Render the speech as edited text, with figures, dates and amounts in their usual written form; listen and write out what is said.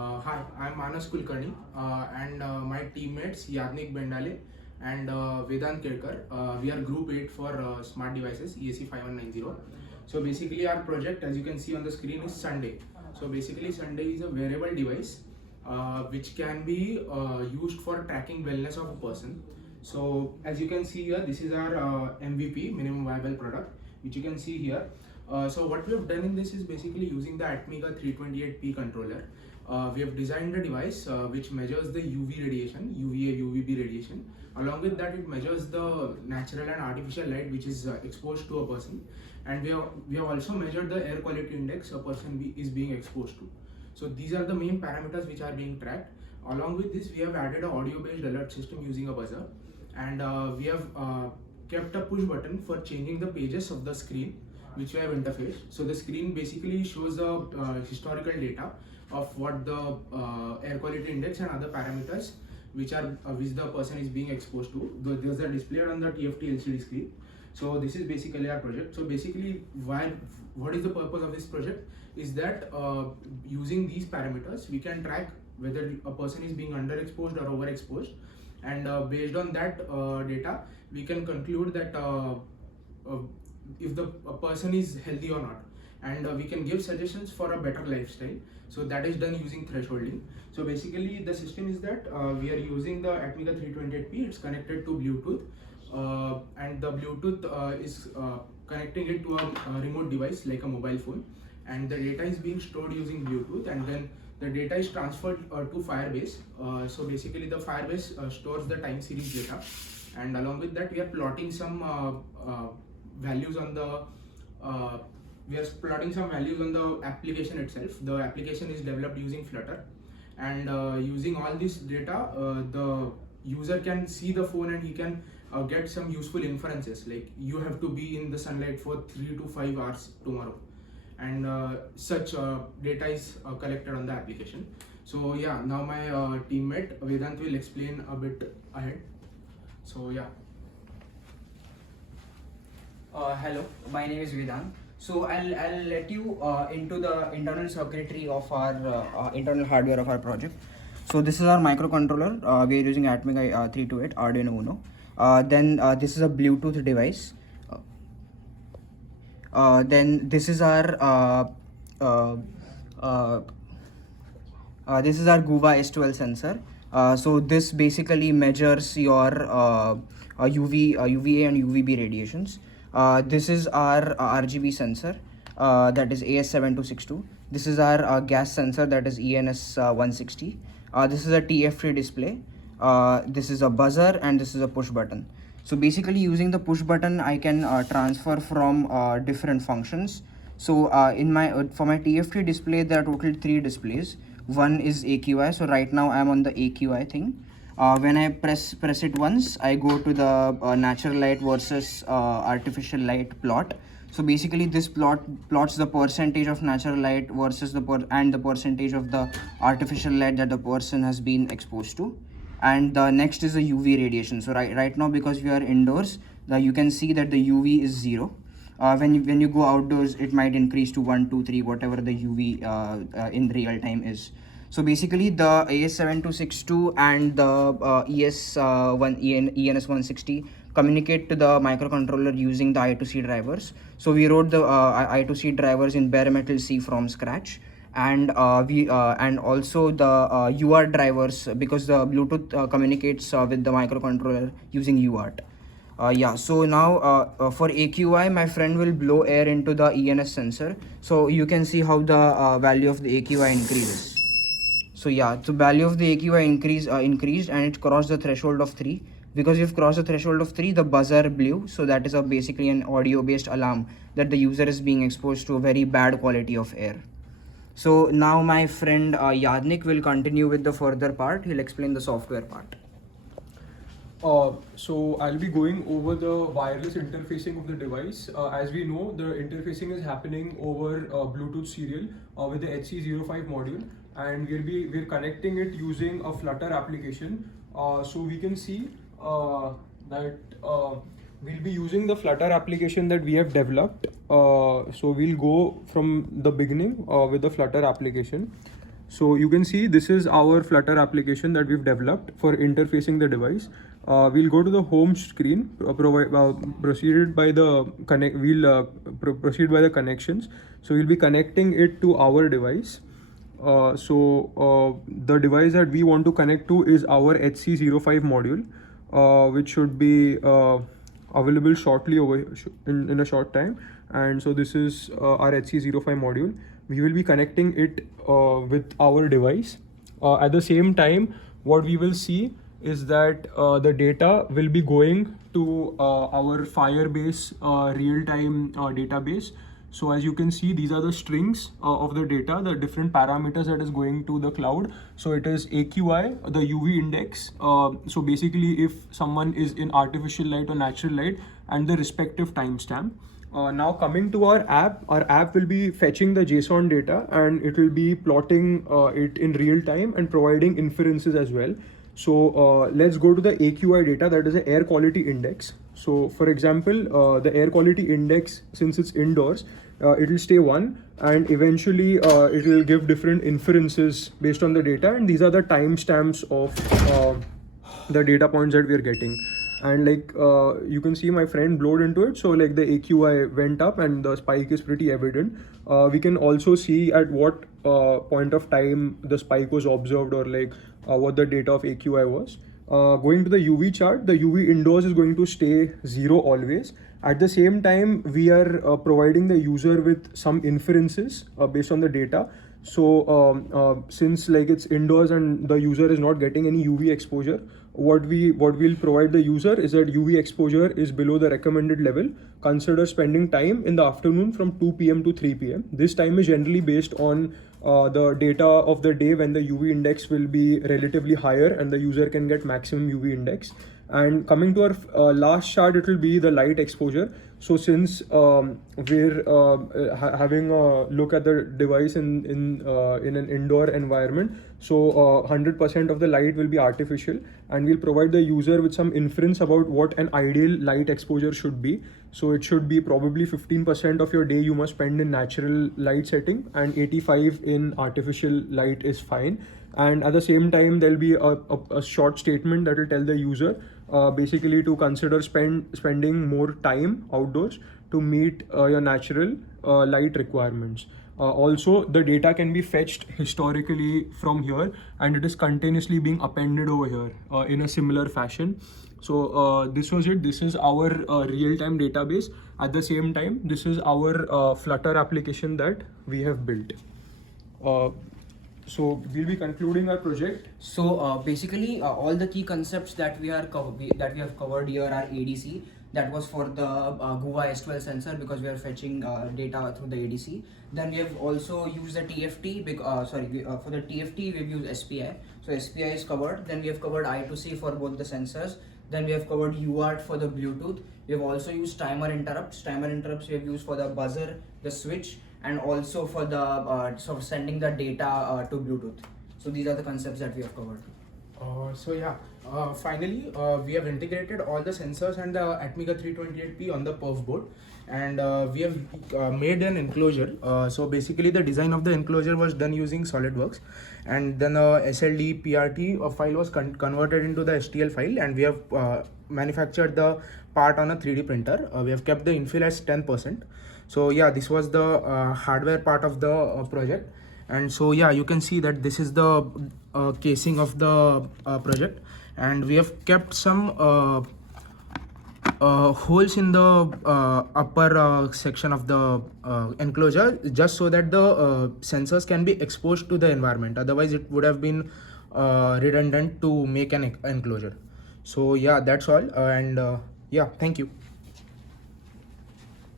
Hi, I'm Manas Kulkarni and my teammates Yadnik Bendale and Vedant Kedkar. We are Group 8 for Smart Devices ESE5190. So basically our project, as you can see on the screen, is SunDay. So basically SunDay is a wearable device which can be used for tracking wellness of a person. So as you can see here, this is our MVP, minimum viable product, which you can see here. So what we have done in this is basically using the Atmega 328P controller. We have designed a device which measures the UV radiation, UVA, UVB radiation. Along with that, it measures the natural and artificial light which is exposed to a person. And we have also measured the air quality index a person is being exposed to. So these are the main parameters which are being tracked. Along with this, we have added an audio-based alert system using a buzzer, and we have kept a push button for changing the pages of the screen which we have interfaced. So the screen basically shows the historical data of what the air quality index and other parameters which the person is being exposed to. Those are displayed on the TFT LCD screen. So this is basically our project. So basically, what is the purpose of this project is that using these parameters we can track whether a person is being underexposed or overexposed, and based on that data we can conclude that if a person is healthy or not, and we can give suggestions for a better lifestyle. So that is done using thresholding. So basically the system is that we are using the Atmega 328P. It's connected to Bluetooth, and the Bluetooth is connecting it to a remote device like a mobile phone, and the data is being stored using Bluetooth, and then the data is transferred to Firebase. So basically the Firebase stores the time series data, and along with that we are plotting some values on the application itself. The application is developed using Flutter, and using all this data, the user can see the phone and he can get some useful inferences, like you have to be in the sunlight for 3 to 5 hours tomorrow, and such data is collected on the application. So yeah, now my teammate Vedant will explain a bit ahead. So yeah. Hello, my name is Vedant. So I'll let you into the internal circuitry of our internal hardware of our project. So this is our microcontroller. We are using Atmega 328 Arduino Uno. Then this is a Bluetooth device. Then this is our GUVA S12 sensor. So this basically measures your UVA and UVB radiations. This is our RGB sensor, that is ESE5190. This is our gas sensor, that is ENS160. This is a TFT display. This is a buzzer, and this is a push button. So basically using the push button I can transfer from different functions. So for my TFT display there are total 3 displays. One is AQI, so right now I am on the AQI thing. When I press it once, I go to the natural light versus artificial light plot. So basically this plots the percentage of natural light versus the percentage of the artificial light that the person has been exposed to. And the next is the UV radiation. So right now, because we are indoors, you can see that the UV is 0. When you go outdoors, it might increase to 1, 2, 3, whatever the UV in real time is. So basically the ES7262 and the ENS160 communicate to the microcontroller using the I2C drivers. So we wrote the I2C drivers in bare metal C from scratch, and also the UART drivers, because the Bluetooth communicates with the microcontroller using UART. Yeah, so now for AQI, my friend will blow air into the ENS sensor, so you can see how the value of the AQI increases. So yeah, the value of the AQI increased, and it crossed the threshold of 3. Because you've crossed the threshold of 3, the buzzer blew. So that is basically an audio-based alarm that the user is being exposed to a very bad quality of air. So now my friend Yadnik will continue with the further part. He'll explain the software part. So I'll be going over the wireless interfacing of the device. As we know, the interfacing is happening over Bluetooth serial with the HC05 module, and we're connecting it using a Flutter application. So we can see that we'll be using the Flutter application that we have developed. So we'll go from the beginning with the Flutter application. So you can see this is our Flutter application that we've developed for interfacing the device. We'll go to the home screen, proceed by the proceed by the connections. So we'll be connecting it to our device. The device that we want to connect to is our ESE05 module, which should be available shortly in a short time. And so this is our ESE05 module. We will be connecting it with our device. At the same time, what we will see is that the data will be going to our Firebase real-time database. So as you can see, these are the strings of the data, the different parameters that is going to the cloud. So it is AQI, the UV index. So basically, if someone is in artificial light or natural light, and the respective timestamp. Now coming to our app will be fetching the JSON data, and it will be plotting it in real time and providing inferences as well. So let's go to the AQI data, that is the air quality index. So for example, the air quality index, since it's indoors, it will stay 1, and eventually it will give different inferences based on the data, and these are the timestamps of the data points that we are getting. And like you can see my friend blowed into it, so like the AQI went up and the spike is pretty evident. We can also see at what point of time the spike was observed, or like what the data of AQI was. Going to the UV chart, the UV indoors is going to stay 0 always. At the same time, we are providing the user with some inferences based on the data. So since like it's indoors and the user is not getting any UV exposure, what we'll provide the user is that UV exposure is below the recommended level. Consider spending time in the afternoon from 2 p.m. to 3 p.m. This time is generally based on the data of the day when the UV index will be relatively higher and the user can get maximum UV index. And coming to our last chart, it will be the light exposure. So since we're having a look at the device in an indoor environment, so 100% of the light will be artificial, and we'll provide the user with some inference about what an ideal light exposure should be. So it should be probably 15% of your day you must spend in natural light setting, and 85 in artificial light is fine. And at the same time, there'll be a short statement that will tell the user basically to consider spending more time outdoors to meet your natural light requirements. Also, the data can be fetched historically from here, and it is continuously being appended over here in a similar fashion. So this was it. This is our real-time database. At the same time, this is our Flutter application that we have built. So we'll be concluding our project. So basically, all the key concepts that we have covered here are ADC. That was for the GUVA S12 sensor, because we are fetching data through the ADC. Then we have also used the TFT. For the TFT we've used SPI. So SPI is covered. Then we have covered I2C for both the sensors. Then we have covered UART for the Bluetooth. We have also used timer interrupts. Timer interrupts we have used for the buzzer, the switch, and also for the sending the data to Bluetooth. So these are the concepts that we have covered. Finally, we have integrated all the sensors and the Atmica 328P on the perf board, and we have made an enclosure. So basically the design of the enclosure was done using SolidWorks, and then a SLD PRT file was converted into the STL file, and we have manufactured the part on a 3D printer. We have kept the infill as 10%. So yeah, this was the hardware part of the project. And so yeah, you can see that this is the casing of the project, and we have kept some holes in the upper section of the enclosure, just so that the sensors can be exposed to the environment. Otherwise it would have been redundant to make an enclosure. So yeah, that's all, and yeah, thank you.